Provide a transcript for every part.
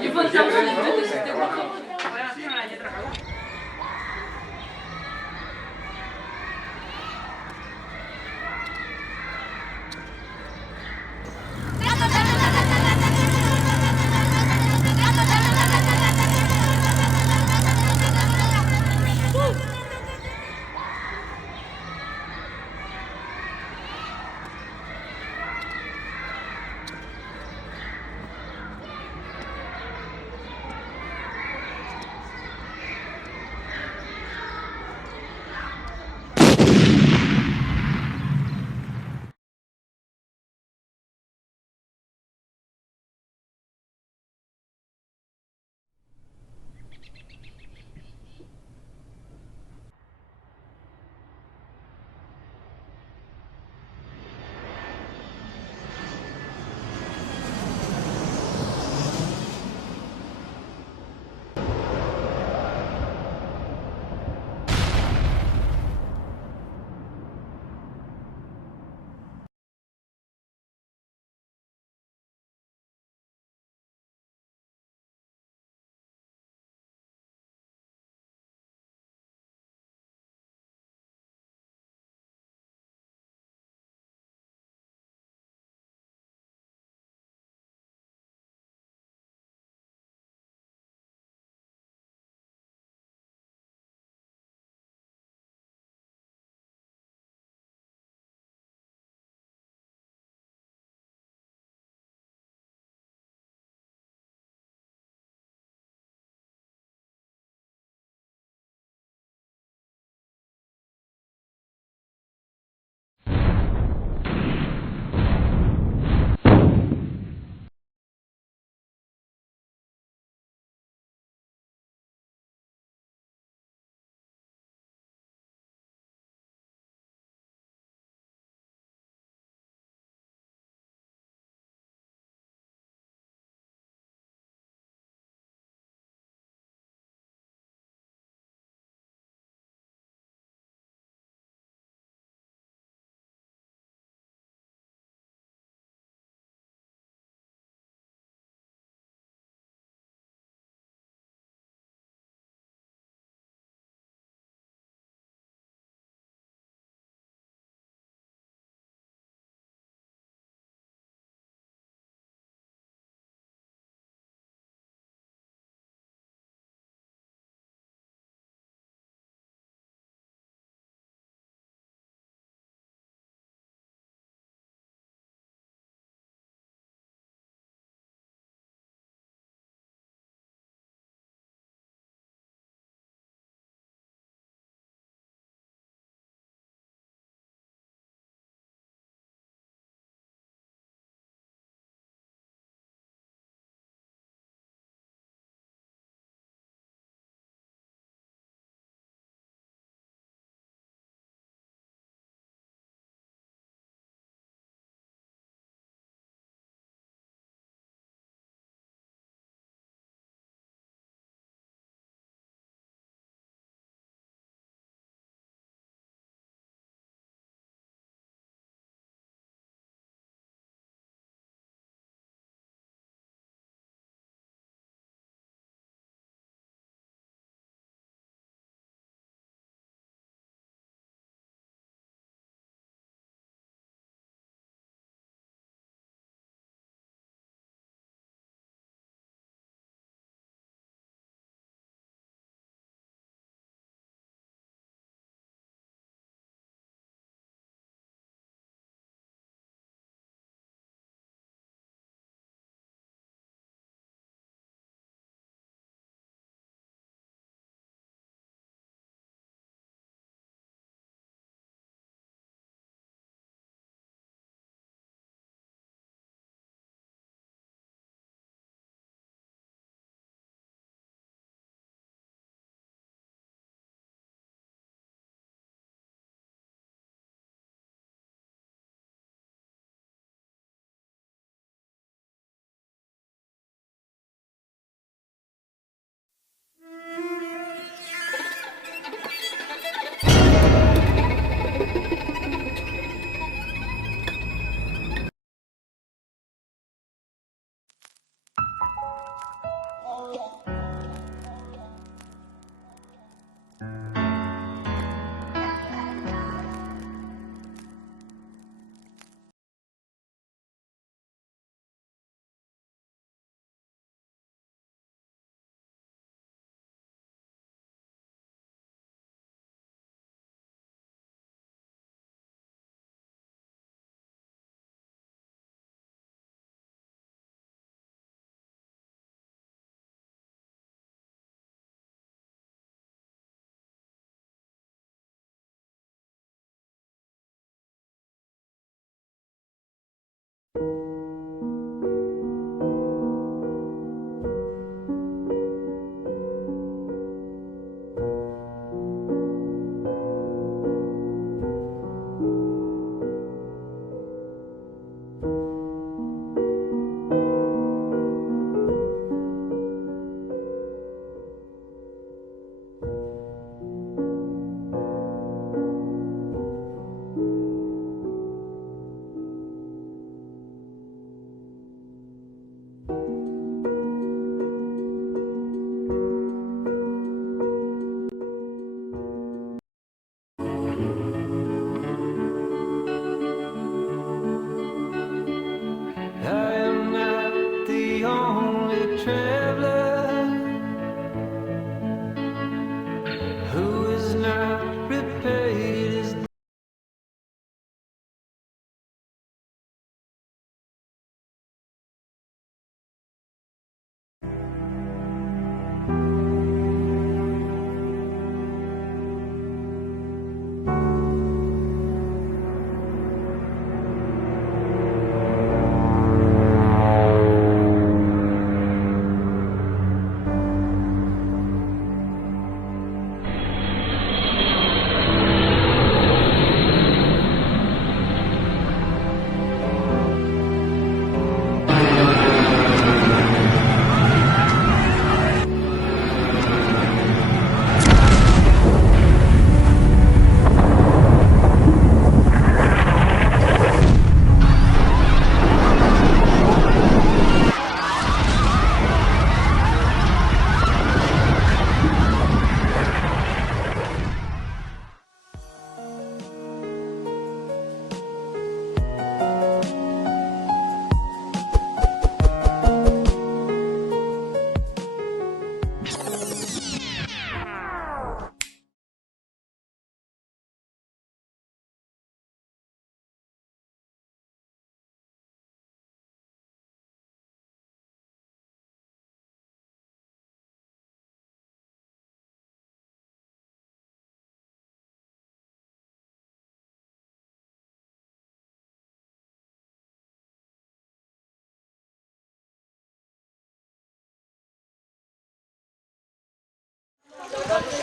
Io pensavo che siete qua.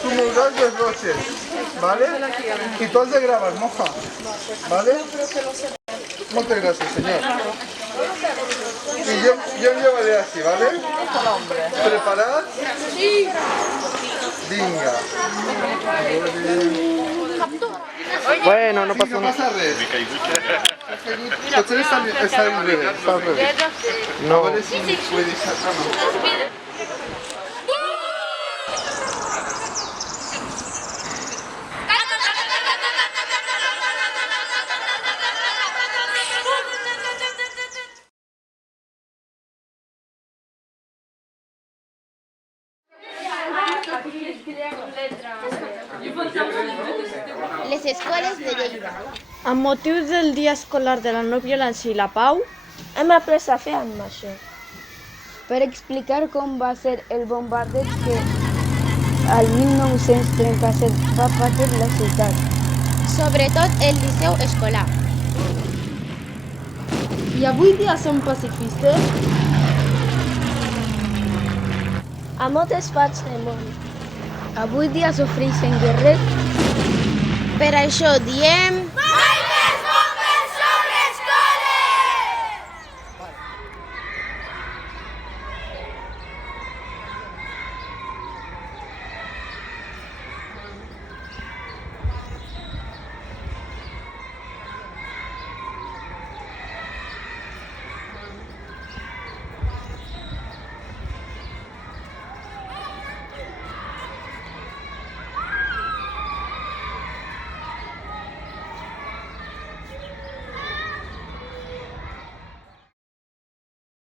Como dos broches, ¿vale? Y tú has de grabar, moja, ¿vale? Muchas gracias, señor. Y yo llevaré así, ¿vale? ¿Preparad? Sí. Venga. Bueno, no pasa No nada. pasa res. Potser està al revés, està al revés. No. A veure si puedes sacar. Les escoles de Lleida. Amb motiu del Dia Escolar de la No Violència i la Pau, Hem après a fer amb això, per explicar com va ser el bombardeig que al 1937 va patir la ciutat. Sobretot el Liceu Escolar. i avui dia som pacifistes? A moltes parts del món. Avui dia s'ofereixen guerrers. Per això diem